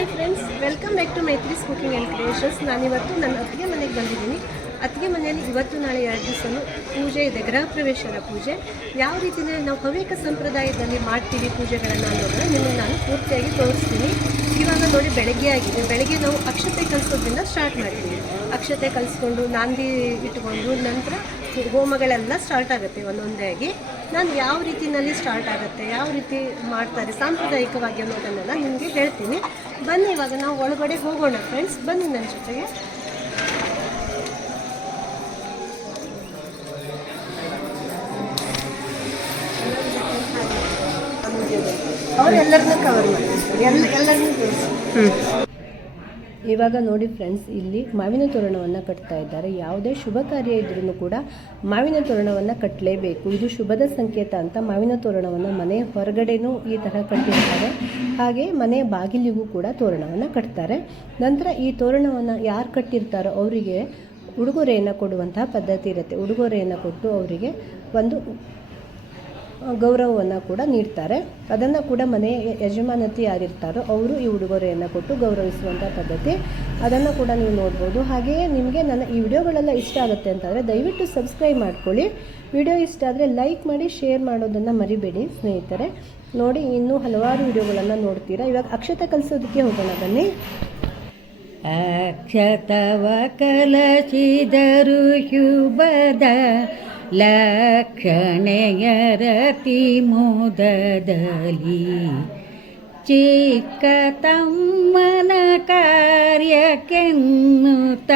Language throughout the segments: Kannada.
Hi friends welcome back to Maitri's cooking and creations ನಾನಿವತ್ತು ನನ್ನ ಅತ್ತಿಗೆ ಮನೆಗೆ ಬಂದಿದ್ದೀನಿ. ಅತ್ತಿಗೆ ಮನೆಯಲ್ಲಿ ಇವತ್ತು ನಾಳೆ ಎರಡು ದಿವಸನೂ ಪೂಜೆ ಇದೆ ಗೃಹ ಪ್ರವೇಶದ ಪೂಜೆ. ಯಾವ ರೀತಿಯಲ್ಲಿ ನಾವು ಹವ್ಯಕ ಸಂಪ್ರದಾಯದಲ್ಲಿ ಮಾಡ್ತೀವಿ ಪೂಜೆಗಳನ್ನು ಅನ್ನೋದನ್ನು ನಿಮಗೆ ನಾನು ಪೂರ್ತಿಯಾಗಿ ತೋರಿಸ್ತೀನಿ. ಇವಾಗ ನೋಡಿ ಬೆಳಗ್ಗೆ ಆಗಿದೆ. ಬೆಳಗ್ಗೆ ನಾವು ಅಕ್ಷತೆ ಕಲಿಸೋದ್ರಿಂದ ಸ್ಟಾರ್ಟ್ ಮಾಡ್ತೀವಿ. ಅಕ್ಷತೆ ಕಲಿಸ್ಕೊಂಡು, ನಾಂದಿ ಇಟ್ಕೊಂಡು ನಂತರ ಹೋಮಗಳೆಲ್ಲ ಸ್ಟಾರ್ಟ್ ಆಗುತ್ತೆ ಒಂದೊಂದೇ ಆಗಿ. ನಾನು ಯಾವ ರೀತಿಯಲ್ಲಿ ಸ್ಟಾರ್ಟ್ ಆಗುತ್ತೆ, ಯಾವ ರೀತಿ ಮಾಡ್ತಾರೆ, ಸಾಂಪ್ರದಾಯಿಕವಾಗಿ ಅನ್ನೋದನ್ನೆಲ್ಲ ನಿಮಗೆ ಹೇಳ್ತೀನಿ. ಬನ್ನಿ, ಇವಾಗ ನಾವು ಒಳಗಡೆ ಹೋಗೋಣ ಫ್ರೆಂಡ್ಸ್ ಬನ್ನಿ ನನ್ನ ಜೊತೆಗೆ. ಅವರೆಲ್ಲರನ್ನೂ ಕವರ್ ಮಾಡ್ತಾರೆ. ಎಲ್ಲ ಎಲ್ಲರನ್ನೂ ತೋರಿಸಿ ಇವಾಗ ನೋಡಿ ಫ್ರೆಂಡ್ಸ್ ಇಲ್ಲಿ ಮಾವಿನ ತೋರಣವನ್ನು ಕಟ್ತಾ ಇದ್ದಾರೆ. ಯಾವುದೇ ಶುಭ ಕಾರ್ಯ ಇದ್ರೂ ಕೂಡ ಮಾವಿನ ತೋರಣವನ್ನು ಕಟ್ಟಲೇಬೇಕು ಇದು ಶುಭದ ಸಂಕೇತ ಅಂತ ಮಾವಿನ ತೋರಣವನ್ನು ಮನೆ ಹೊರಗಡೆನೂ ಈ ಥರ ಕಟ್ಟಿರ್ತಾರೆ. ಹಾಗೆ ಮನೆ ಬಾಗಿಲಿಗೂ ಕೂಡ ತೋರಣವನ್ನು ಕಟ್ತಾರೆ. ನಂತರ ಈ ತೋರಣವನ್ನು ಯಾರು ಕಟ್ಟಿರ್ತಾರೋ ಅವರಿಗೆ ಉಡುಗೊರೆಯನ್ನು ಕೊಡುವಂತಹ ಪದ್ಧತಿ ಇರುತ್ತೆ. ಉಡುಗೊರೆಯನ್ನು ಕೊಟ್ಟು ಅವರಿಗೆ ಒಂದು ಗೌರವವನ್ನು ಕೂಡ ನೀಡ್ತಾರೆ. ಅದನ್ನು ಕೂಡ ಮನೆ ಯಜಮಾನತಿ ಯಾರಿರ್ತಾರೋ ಅವರು ಈ ಉಡುಗೊರೆಯನ್ನು ಕೊಟ್ಟು ಗೌರವಿಸುವಂಥ ಪದ್ಧತಿ. ಅದನ್ನು ಕೂಡ ನೀವು ನೋಡ್ಬೋದು. ಹಾಗೆಯೇ ನಿಮಗೆ ನನ್ನ ಈ ವಿಡಿಯೋಗಳೆಲ್ಲ ಇಷ್ಟ ಆಗುತ್ತೆ ಅಂತಂದರೆ ದಯವಿಟ್ಟು ಸಬ್ಸ್ಕ್ರೈಬ್ ಮಾಡ್ಕೊಳ್ಳಿ. ವಿಡಿಯೋ ಇಷ್ಟ ಆದರೆ ಲೈಕ್ ಮಾಡಿ, ಶೇರ್ ಮಾಡೋದನ್ನು ಮರಿಬೇಡಿ ಸ್ನೇಹಿತರೆ. ನೋಡಿ, ಇನ್ನೂ ಹಲವಾರು ವಿಡಿಯೋಗಳನ್ನು ನೋಡ್ತೀರಾ. ಇವಾಗ ಅಕ್ಷತೆ ಕಲಿಸೋದಕ್ಕೆ ಹೋಗೋಣ, ಬನ್ನಿ. ಅಕ್ಷತವ ಕಲಸಿದರು ಶುಭದ ಲಕ್ಷಣೆಯ ರತಿ ಚಿಕ್ಕ ತಮ್ಮನ ಕಾರ್ಯಕ್ಕೆನ್ನುತ್ತ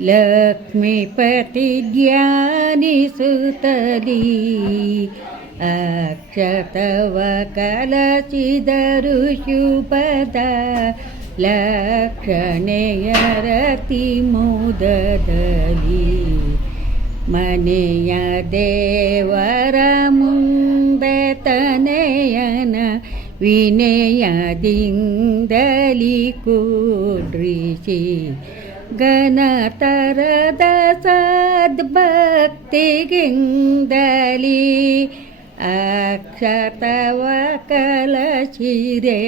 ಲಕ್ಷ್ಮೀಪತಿ ಧ್ಯಾನಿಸುತ್ತಲಿ ಅಕ್ಷತವ ಕಲಚಿದರು ಶುಭದ ಲಕ್ಷಣೆಯ ರತಿ ಮನೆಯ ದೇವರ ಮುಂದೆ ತನೆಯನ ವಿನಯದಿಂದಲಿ ಕೂಡ್ರಿಸಿ ಘನತರದ ಸದ್ಭಕ್ತಿಗಿಂದಲಿ ಅಕ್ಷತವ ಕಲಸಿರೆ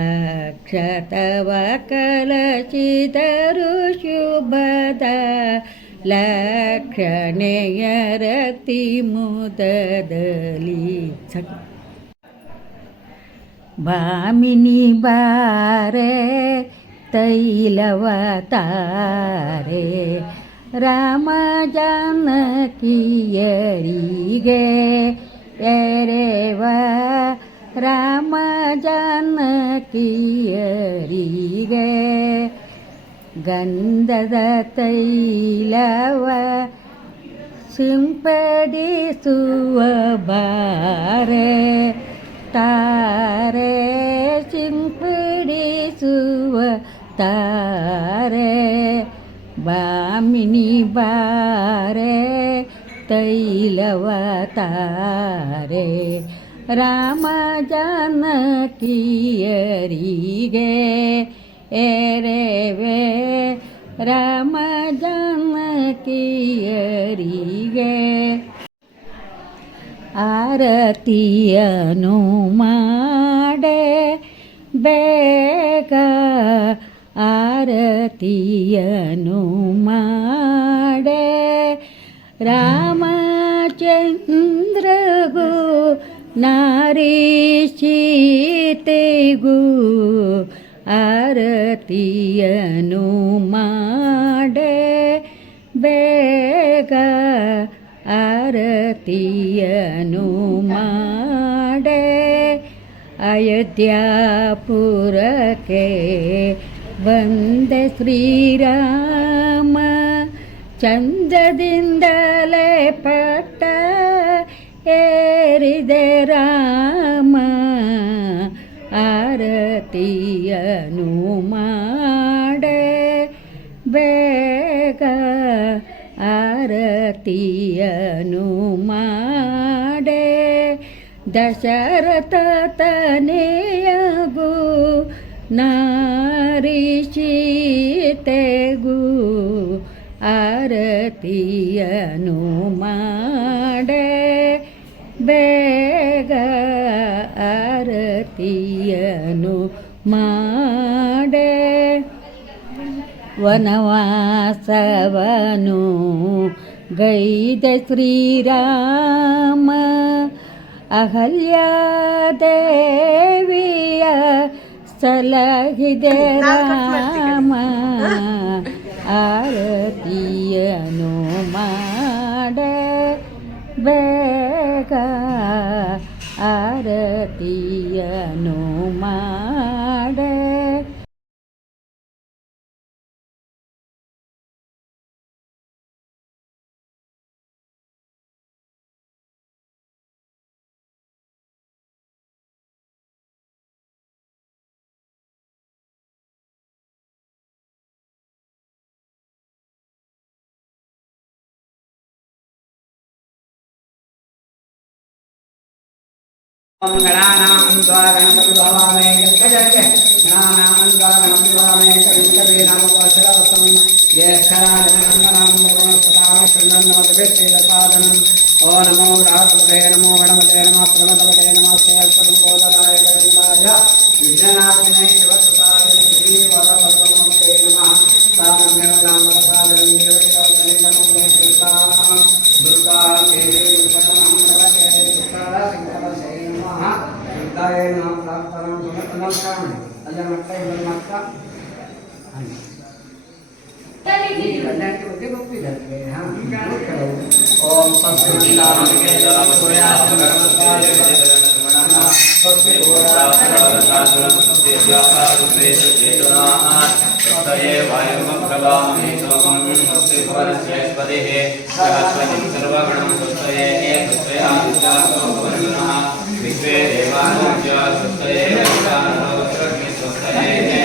ಅಕ್ಷತವ ಕಲಸಿದರು ಶುಭದ ಲಕ್ಷಣೆಯ ರತಿ ಮುದದಲಿ ಸಕ್ ಭಾಮಿನಿ ಬಾರೆ ತೈಲವ ತಾರೆ ರಾಮ ಜಾನಕಿಯರಿಗೆ ಎರೆವ ರಾಮ ಜಾನಕಿಯರಿಗೆ ಗಂಧದ ತೈಲವ ಸಿಂಪಡಿಸುವ ಬಾರೆ ತಾರೆ ಸಿಂಪಡಿಸುವ ತಾರೆ ಬಾಮಿನಿ ಬಾರೆ ತೈಲವ ತಾರೆ ರಾಮ ಜಾನಕಿಯರಿಗೆ ಎರೆವೆ ರಾಮ ಜಾನಕಿಯರಿಗೆ ಆರತಿಯನು ಮಾಡೆ ಬೇಗ ಆರತಿಯನು ಮಾಡೆ ರಾಮಚಂದ್ರಗೂ ನಾರಿ ಸೀತೆಗೂ ಆರತಿಯನು ಮಾಡೆ ಬೇಗ ಆರತಿಯನು ಮಾಡೆ ಅಯೋಧ್ಯಾಪುರಕ್ಕೆ ಬಂದೆ ಶ್ರೀರಾಮ ಚಂದದಿಂದಲೇ ಪಟ್ಟ ಏರಿದೆ ರಾಮ ಆರತಿಯನು ಮಾಡೆ ಬೇಗ ಆರತಿಯನು ಮಾಡೆ ದಶರಥ ತನೆಯಗೂ ನಾರಿ ಸೀತೆಗೂ ಆರತಿಯನು ಮಾಡೆ ಬೇಗ ಆರತಿಯನು ವನವಾಸವನು ಗೈದ ಶ್ರೀರಾಮ ಅಹಲ್ಯಾದೇವಿಯ ಸಲಹಿದೆ ರಾಮ ಆರತಿಯನು ಮಾಡ ಬೇಗ ಆರತಿಯನು ಮಾಡ गणानां द्वा गणपति भवामे यज्ञजज्ञ गणानां द्वा गणपति भवामे कविकवे नाम वशरवसं ज्येष्ठराजनन्दनां नमस्पदाम शृण्वन्नोदभिष्टेदसादनम् ओ नमो राहतपते नमो गणपते नमः प्रणतपते नमः श्रेयस्पदम्बोधराय गोविन्दाय विघ्ननाशिने शिवसुताय श्रीवरभद्रमूर्ते नमः सामन्यनां प्रसादनं देवैकौगणितमुखे श्रीकां दुर्गा देवी शरणं प्रपद्ये सिद्धरासिद्धवशे नमः गाय नाम साफ़ करण सुनत नमस्कार अल्लाह मक्का इब्न मक्का हाँ तली जी अल्लाह के बदले को भी डर गए हाँ क्या करो ओम सत्य नाम के जलाम सूर्यास्त नमस्कार सत्य होरा सर्वदासुरम सत्य व्यापार रूपेश चेतनाः सत्ये वायुं प्रभामे त्वमं सत्य परस्य पदेः सहस्रं सर्वगणं सत्ये एक सत्यादिता सर्वगणः महत्सोदं वायसं देवतानाम् असरग्नमिन्द्रसो समत्सु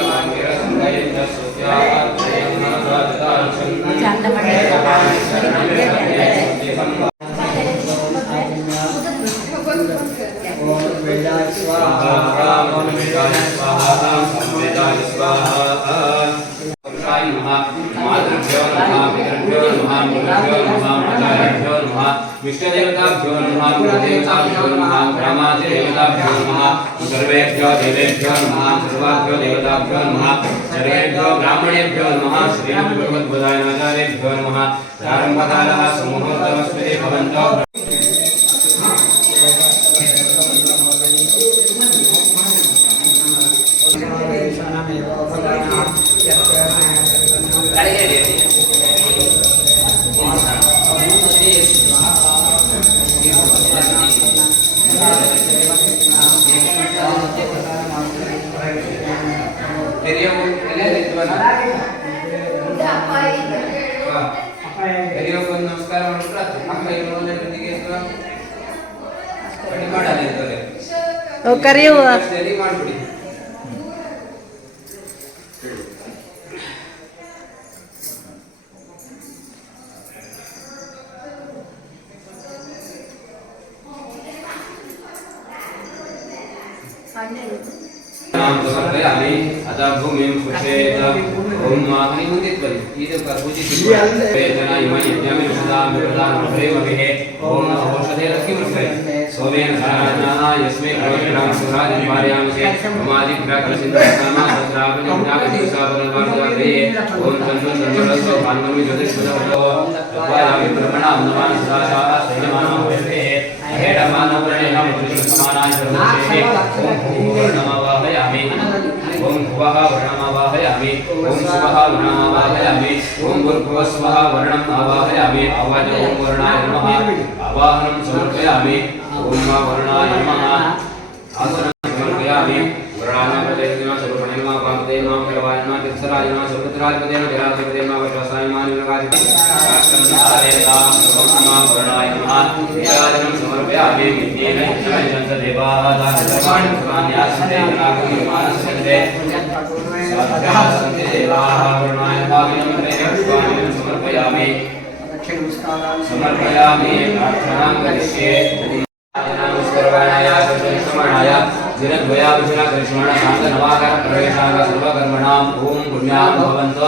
कुलदेवताभ्यो नमः ग्रामादिदेवताभ्यो नमः सर्वेभ्यो देवेभ्यो नमः सर्वाभ्यो देवताभ्यो नमः सर्वेभ्यो ब्राह्मणेभ्यो नमः श्रीमद्भगवद्गोदायनाचार्येभ्यो नमः प्रारम्भकालः समूहोत्तमस्मृति भवन्तो ಹಿರಿಯೊಬ್ಬನ ನಮಸ್ಕಾರ ಮಂದಿಗೆ ಕಡಿಮೆ ಮಾಡಲ್ಲ. ಕರೆಯುವ समर्पयामि वा वर्णाय नमः आसनं समर्पयामि वर्णानां विराजिमा सुभद्राज पदेन विराज पदेन वशासायमान विराज अष्टमदारेताम सर्वमा वर्णाय महान् विराजनं समर्पयामि विद्येन जय जन्त देवाः दानवान् प्राण्यासते नागमि मानसते सत्यासते देवाः वर्णाय भाविनं देवस्वामिनं समर्पयामि समर्पयामि प्रार्थनां करिष्ये जिनद्वयाभिजनकरिष्मण शान्तनवाकरप्रवेशाः सर्वकर्मणाम्। ॐ पुण्यां भवन्तो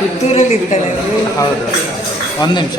ಕಿತ್ತೂರಲ್ಲಿ ಇರ್ತಾರೆ ಹೌದು. ಒಂದು ನಿಮಿಷ.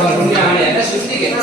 Falconiale, adesso spieghiamo.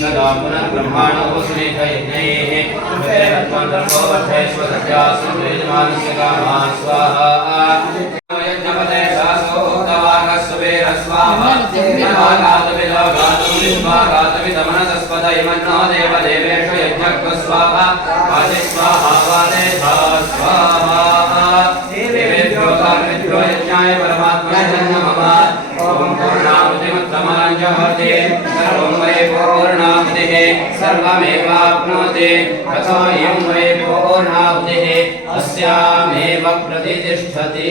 सदापुनः ब्रह्माणो स्नेहयज्ञैः ृतेरत्मन्त्रभोवर्धयस्वसत्यासुमानस्य कामान् स्वाहा यज्ञपदे सासोक्तवाकस्वेरस्वाहा गातमिदो गातुमिदमनसस्पद इमन्त्र सर्वमेवाप्नोति। रथोऽयं वै पूर्णाब्धिः अस्यामेव प्रतिष्ठति।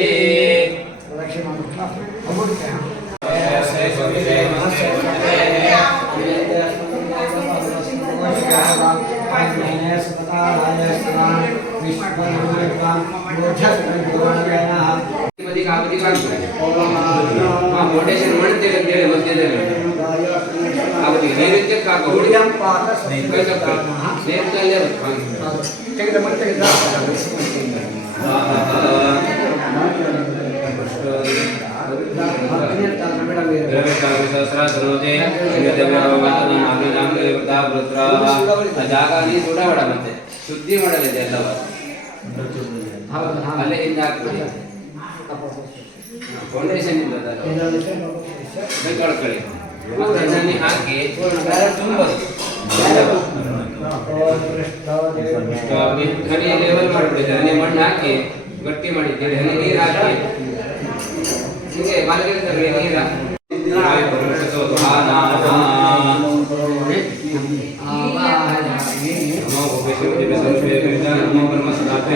विश्वरूपं मोक्ष ಕೊಟೇಶನ್ ಮಾಡ್ತೇವೆ ಅಂತ ಹೇಳಿ ಮಧ್ಯದಲ್ಲಿ ಅವರಿಗೆ ನೈವೇದ್ಯಕ್ಕೆ ಹಾಕಬಹುದು ಸೇರ್ತಲ್ಲೇ ಸಹಸ್ರತೆ ಜಾಗ ನೀ ಸುಡಬೇಡ ಮತ್ತೆ ಶುದ್ಧಿ ಮಾಡಲಿದೆ ಎಲ್ಲವ ಅಲ್ಲೇ ಹಿಂದೆ ಹಾಕ್ಬಿಡಿ ಫೌಂಡೇಶನ್ ಕಳ್ಕೊಳ್ಳಿ ಮತ್ತೆ ಹಾಕಿ ತುಂಬೋದು ಹನಿ ಲೆವೆಲ್ ಮಾಡಿಬಿಡಿದ್ರೆ ಹನಿ ಮಣ್ಣು ಹಾಕಿ ಗಟ್ಟಿ ಮಾಡಿದ್ದೀರಿ ಹನಿ ನೀರು ಹಾಕಿ ಹೀಗೆ ಮಲಗಿರ್ತಾರೆ ನೀರ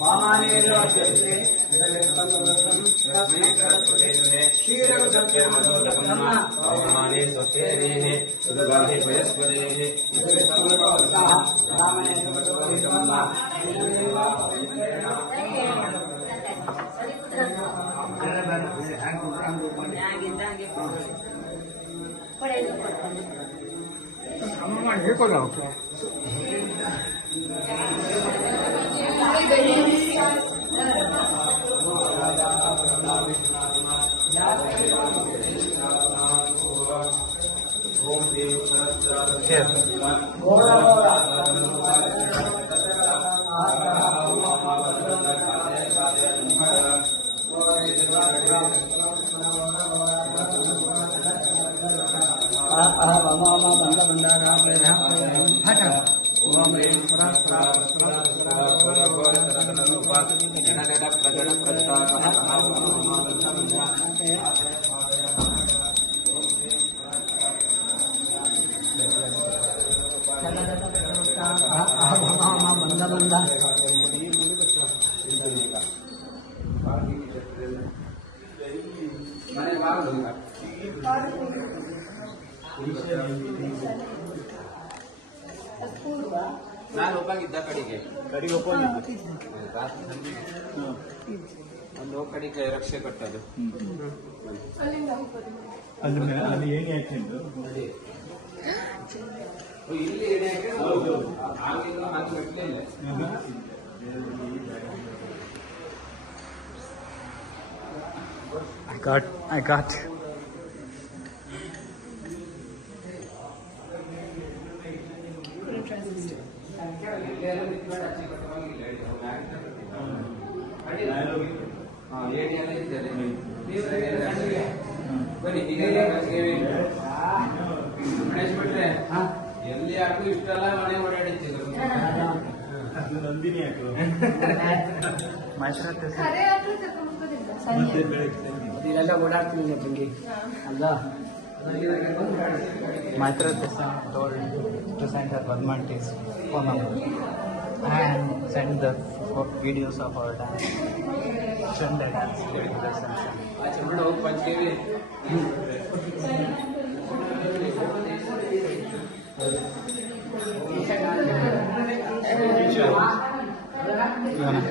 వామానేరు ವಾಕ್ಯಂ ಸಮರ್ಪಯಾಮಿ ಅಶ್ರದ್ಧೆ ನೋಡಿ ಎಲ್ಲ ಕಾಲಿಗೆ ನೀರು प्रगण प्रस्ताव ನಾನು ಒಪ್ಪಾಗಿದ್ದ ಕಡೆಗೆ ಕಡೆಗೆ ಒಂದು ಕಡೆಗೆ ರಕ್ಷೆ ಕಟ್ಟದು ಓ, ಇಲ್ಲಿ ಎಡೆ ಹಾಕಿದ್ರೆ ಆಗಿಲ್ಲ ಹಾಕಿ ಬಿಡ್ಲಿಲ್ಲ. I got, I got. ಇಲ್ಲೆಲ್ಲ ಬನ್ನಿ. ಗಣೇಶ್ ಬಿಟ್ರೆ ಎಲ್ಲಿ ಯಾಕೂ ಇಷ್ಟೆಲ್ಲ ಮನೆ ಓಡಾಡಿದ್ದೀವಿ ಇದೆಲ್ಲ ಓಡಾಡ್ತೀನಿ ತಂಗಿ ಅಲ್ವಾ? microprocessor told to send her Vermontis phone number and send the videos of her dance. Send the dance during the session. Yeah.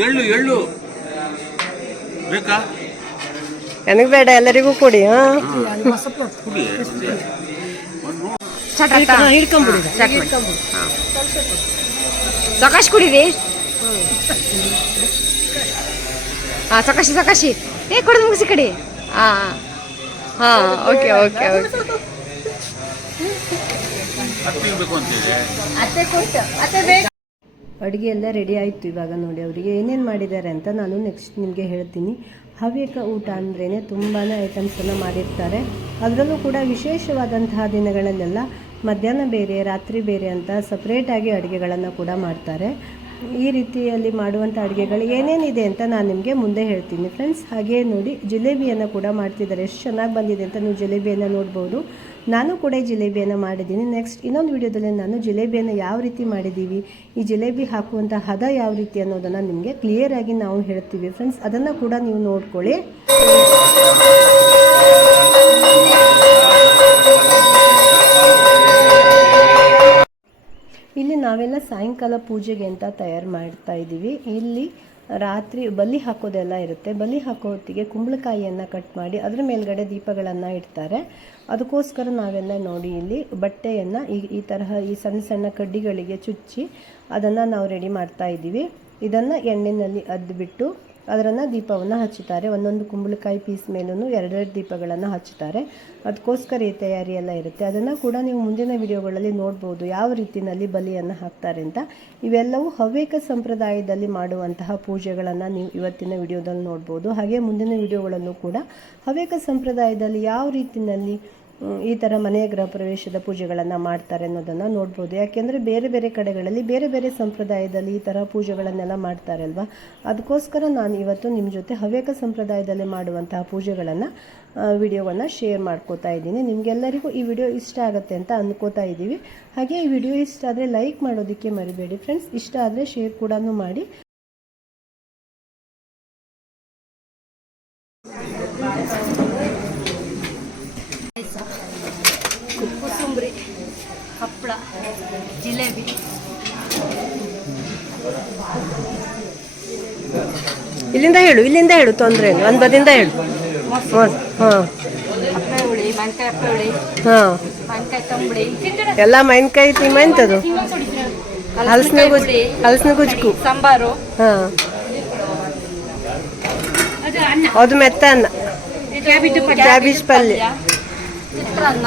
ಎಳ್ಳು ಎಳ್ಳು. ಬೇಕಾ? ನನಗೆ ಬೇಡ ಎಲ್ಲರಿಗೂ ಕೊಡಿ ಹಾ. ಕುಡಿ. ಸಾಕಾಶ್ ಕುಡೀರಿ? ಹಾ ಸಕಾಶಿ ಸಕಾಶಿ. ಏ ಕೊಡದು ಮುಗಿಸಿ ಕಡಿ. ಹಾ ಹಾ ಓಕೆ ಓಕೆ ಓಕೆ. ಅತ್ತೆ ಬೇಕು. ಅಂತಿದೆ ಅಡುಗೆ ಎಲ್ಲ ರೆಡಿ ಆಯಿತು ಇವಾಗ ನೋಡಿ ಅವರಿಗೆ ಏನೇನು ಮಾಡಿದ್ದಾರೆ ಅಂತ ನಾನು ನೆಕ್ಸ್ಟ್ ನಿಮಗೆ ಹೇಳ್ತೀನಿ. ಹವ್ಯಕ ಊಟ ಅಂದ್ರೇ ತುಂಬಾ ಐಟಮ್ಸನ್ನು ಮಾಡಿರ್ತಾರೆ. ಅದರಲ್ಲೂ ಕೂಡ ವಿಶೇಷವಾದಂತಹ ದಿನಗಳಲ್ಲೆಲ್ಲ ಮಧ್ಯಾಹ್ನ ಬೇರೆ, ರಾತ್ರಿ ಬೇರೆ ಅಂತ ಸಪ್ರೇಟಾಗಿ ಅಡುಗೆಗಳನ್ನು ಕೂಡ ಮಾಡ್ತಾರೆ. ಈ ರೀತಿಯಲ್ಲಿ ಮಾಡುವಂಥ ಅಡುಗೆಗಳು ಏನೇನಿದೆ ಅಂತ ನಾನು ನಿಮಗೆ ಮುಂದೆ ಹೇಳ್ತೀನಿ. ಫ್ರೆಂಡ್ಸ್ ಹಾಗೆ ನೋಡಿ, ಜಿಲೇಬಿಯನ್ನು ಕೂಡ ಮಾಡ್ತಿದ್ದಾರೆ. ಎಷ್ಟು ಚೆನ್ನಾಗಿ ಬಂದಿದೆ ಅಂತ ನೀವು ಜಿಲೇಬಿಯನ್ನು ನೋಡ್ಬೋದು. ನಾನು ಕೂಡ ಈ ಜಿಲೇಬಿಯನ್ನು ಮಾಡಿದ್ದೀನಿ. ನೆಕ್ಸ್ಟ್ ಇನ್ನೊಂದು ವಿಡಿಯೋದಲ್ಲಿ ನಾನು ಜಿಲೇಬಿಯನ್ನು ಯಾವ ರೀತಿ ಮಾಡಿದ್ದೀವಿ, ಈ ಜಿಲೇಬಿ ಹಾಕುವಂಥ ಹದ ಯಾವ ರೀತಿ ಅನ್ನೋದನ್ನು ನಿಮಗೆ ಕ್ಲಿಯರಾಗಿ ನಾವು ಹೇಳ್ತೀವಿ. ಫ್ರೆಂಡ್ಸ್ ಅದನ್ನು ಕೂಡ ನೀವು ನೋಡ್ಕೊಳ್ಳಿ. ನಾವೆಲ್ಲ ಸಾಯಂಕಾಲ ಪೂಜೆಗೆ ಅಂತ ತಯಾರು ಮಾಡ್ತಾ ಇದ್ದೀವಿ? ಇಲ್ಲಿ ರಾತ್ರಿ ಬಲಿ ಹಾಕೋದೆಲ್ಲ ಇರುತ್ತೆ. ಬಲಿ ಹಾಕೋ ಹೊತ್ತಿಗೆ ಕುಂಬಳಕಾಯಿಯನ್ನು ಕಟ್ ಮಾಡಿ ಅದ್ರ ಮೇಲ್ಗಡೆ ದೀಪಗಳನ್ನು ಇಡ್ತಾರೆ. ಅದಕ್ಕೋಸ್ಕರ ನಾವೆಲ್ಲ ನೋಡಿ ಇಲ್ಲಿ ಬಟ್ಟೆಯನ್ನು ಈ ಈ ತರಹ ಈ ಸಣ್ಣ ಸಣ್ಣ ಕಡ್ಡಿಗಳಿಗೆ ಚುಚ್ಚಿ ಅದನ್ನು ನಾವು ರೆಡಿ ಮಾಡ್ತಾ ಇದ್ದೀವಿ. ಇದನ್ನು ಎಣ್ಣೆಯಲ್ಲಿ ಅದ್ಬಿಟ್ಟು ಅದರನ್ನು ದೀಪವನ್ನು ಹಚ್ಚುತ್ತಾರೆ. ಒಂದೊಂದು ಕುಂಬಳಕಾಯಿ ಪೀಸ್ ಮೇಲೂ ಎರಡೆರಡು ದೀಪಗಳನ್ನು ಹಚ್ಚುತ್ತಾರೆ. ಅದಕ್ಕೋಸ್ಕರ ಈ ತಯಾರಿ ಎಲ್ಲ ಇರುತ್ತೆ. ಅದನ್ನು ಕೂಡ ನೀವು ಮುಂದಿನ ವಿಡಿಯೋಗಳಲ್ಲಿ ನೋಡ್ಬೋದು ಯಾವ ರೀತಿಯಲ್ಲಿ ಬಲಿಯನ್ನು ಹಾಕ್ತಾರೆ ಅಂತ. ಇವೆಲ್ಲವೂ ಹವ್ಯಕ ಸಂಪ್ರದಾಯದಲ್ಲಿ ಮಾಡುವಂತಹ ಪೂಜೆಗಳನ್ನು ನೀವು ಇವತ್ತಿನ ವಿಡಿಯೋದಲ್ಲಿ ನೋಡ್ಬೋದು. ಹಾಗೆ ಮುಂದಿನ ವಿಡಿಯೋಗಳನ್ನು ಕೂಡ ಹವ್ಯಕ ಸಂಪ್ರದಾಯದಲ್ಲಿ ಯಾವ ರೀತಿಯಲ್ಲಿ ಈ ಥರ ಮನೆಯ ಗೃಹ ಪ್ರವೇಶದ ಪೂಜೆಗಳನ್ನು ಮಾಡ್ತಾರೆ ಅನ್ನೋದನ್ನು ನೋಡ್ಬೋದು. ಯಾಕೆಂದರೆ ಬೇರೆ ಬೇರೆ ಕಡೆಗಳಲ್ಲಿ, ಬೇರೆ ಬೇರೆ ಸಂಪ್ರದಾಯದಲ್ಲಿ ಈ ಥರ ಪೂಜೆಗಳನ್ನೆಲ್ಲ ಮಾಡ್ತಾರೆ ಅಲ್ವಾ? ಅದಕ್ಕೋಸ್ಕರ ನಾನು ಇವತ್ತು ನಿಮ್ಮ ಜೊತೆ ಹವ್ಯಕ ಸಂಪ್ರದಾಯದಲ್ಲಿ ಮಾಡುವಂತಹ ಪೂಜೆಗಳನ್ನು ವಿಡಿಯೋವನ್ನು ಶೇರ್ ಮಾಡ್ಕೋತಾ ಇದ್ದೀನಿ. ನಿಮಗೆಲ್ಲರಿಗೂ ಈ ವಿಡಿಯೋ ಇಷ್ಟ ಆಗುತ್ತೆ ಅಂತ ಅಂದ್ಕೋತಾ ಇದ್ದೀವಿ. ಹಾಗೆ ಈ ವಿಡಿಯೋ ಇಷ್ಟ ಆದರೆ ಲೈಕ್ ಮಾಡೋದಕ್ಕೆ ಮರಿಬೇಡಿ. ಫ್ರೆಂಡ್ಸ್ ಇಷ್ಟ ಆದರೆ ಶೇರ್ ಕೂಡ ಮಾಡಿ. ಇಲ್ಲಿಂದ ಹೇಳು ಇಲ್ಲಿಂದ ಹೇಳು ತೊಂದರೆ ಇಲ್ಲ ಒಂದು ಬದಿಂದ ಹೇಳು. ಹಾಂ ಹಾಂ ಹಾಂ ಎಲ್ಲ ಮೈನ್ಕಾಯಿ ತಿಮ್ಮ ಎಂತದು? ಹಲಸಿನ ಗುಜ್ ಹಲಸಿನ ಗುಜ್ಕು ಸಾಂಬಾರು. ಹಾಂ ಅದು ಮೆತ್ತ ಅನ್ನ. ಕ್ಯಾಬೇಜ್ ಪಲ್ಯ. ಚಿತ್ರಾನ್ನ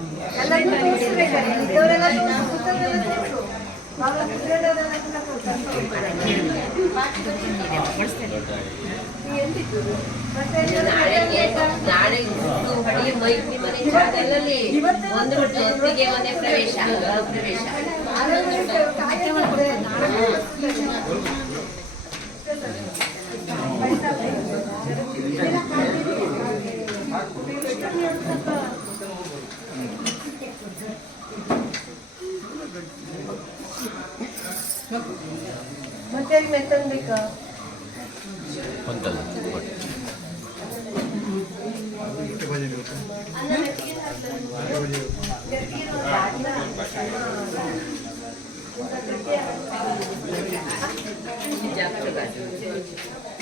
ಒಂದು ಜೊತೆಗೆ ಒಂದೇ ಪ್ರವೇಶ ಪ್ರವೇಶ Hotel Metan ka? Hotel. Hotel.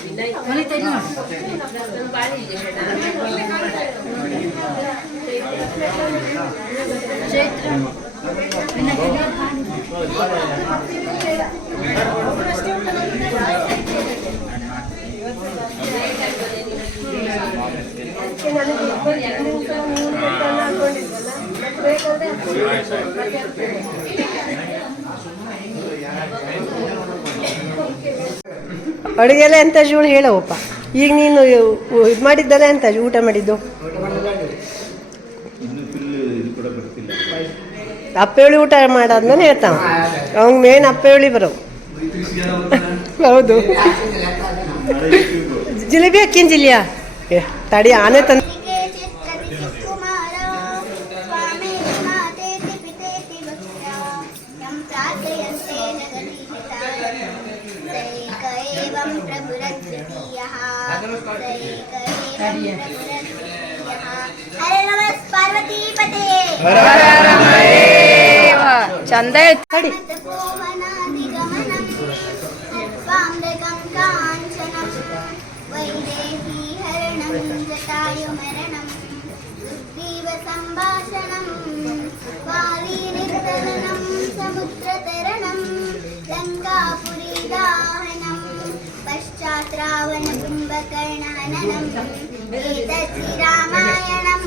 പിന്നെ ಅಡುಗೆಲ್ಲ ಎಂತ ಜೂಳು ಹೇಳವಪ್ಪ. ಈಗ ನೀನು ಇದು ಮಾಡಿದ್ದಲ್ಲ ಎಂತ ಊಟ ಮಾಡಿದ್ದು? ಅಪ್ಪೇಳಿ ಊಟ ಮಾಡಾದ್ಮೇಲೆ ಹೇಳ್ತಾವ. ಅವಂಗ ಮೇನ್ ಅಪ್ಪೇಳಿ ಬರೋ ಹೌದು. ಜಿಲೇಬಿ ಅಕ್ಕಿನ ಏ ತಡಿ ಆನೆ ತಂದು ചന്ത എത്തടി സംഭാഷണം സമുദ്രതരണം ലങ്കാപുരിദാഹനം പശ്ചാത്രാവണ കുംഭകർണഹനം एतत् श्रीरामायणम्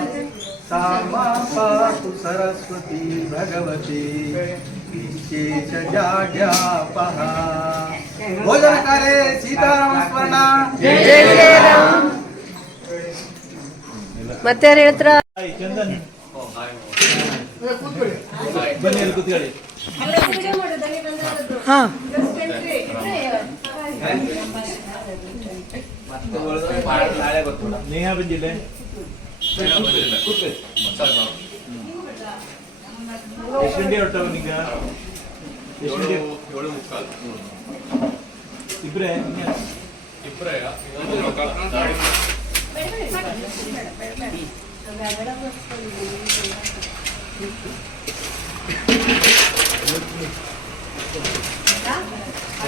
मा पातु सरस्वती भगवती विशेषजाड्यापहा भोजन करे सीताराम स्मरण ಮತ್ತೆ ಯಾರು ಹೇಳ್ತಾರ ಹಾ ನೇಹ ಬಂದಿಲ್ಲ ಎಷ್ಟು ಗಂಟೆ ಹೊರಟವ ನಿಂಗ? ಎಷ್ಟು ಗಂಟೆ ಇಬ್ರೇ ಹೇಳಿದ್ದೆ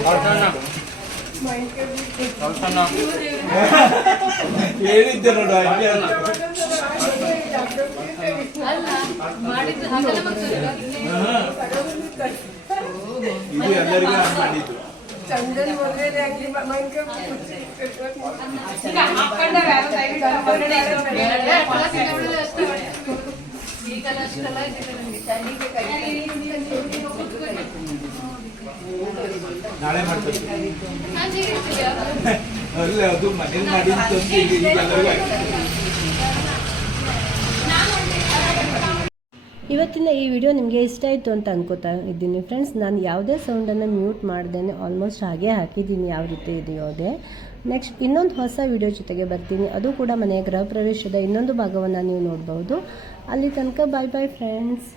ನೋಡು ಹಂಗೆ ಹಾ. ಇದು ಎಲ್ಲರಿಗೂ ಹಂಗ್ ಮಾಡಿದ್ದು ನಾಳೆ ಮಾಡ್ತೀವಿ ಅದು ಮನೇಲಿ ಮಾಡಿ. ಇವತ್ತಿನ ಈ ವಿಡಿಯೋ ನಿಮಗೆ ಇಷ್ಟ ಆಯಿತು ಅಂತ ಅನ್ಕೋತಾ ಇದ್ದೀನಿ. ಫ್ರೆಂಡ್ಸ್ ನಾನು ಯಾವುದೇ ಸೌಂಡನ್ನು ಮ್ಯೂಟ್ ಮಾಡ್ದೇನೆ ಆಲ್ಮೋಸ್ಟ್ ಹಾಗೆ ಹಾಕಿದ್ದೀನಿ, ಯಾವ ರೀತಿ ಇದೆಯೋ ಅದೇ. ನೆಕ್ಸ್ಟ್ ಇನ್ನೊಂದು ಹೊಸ ವಿಡಿಯೋ ಜೊತೆಗೆ ಬರ್ತೀನಿ. ಅದು ಕೂಡ ಮನೆಯ ಗೃಹ ಪ್ರವೇಶದ ಇನ್ನೊಂದು ಭಾಗವನ್ನು ನೀವು ನೋಡ್ಬೋದು. ಅಲ್ಲಿ ತನಕ ಬಾಯ್ ಬಾಯ್ ಫ್ರೆಂಡ್ಸ್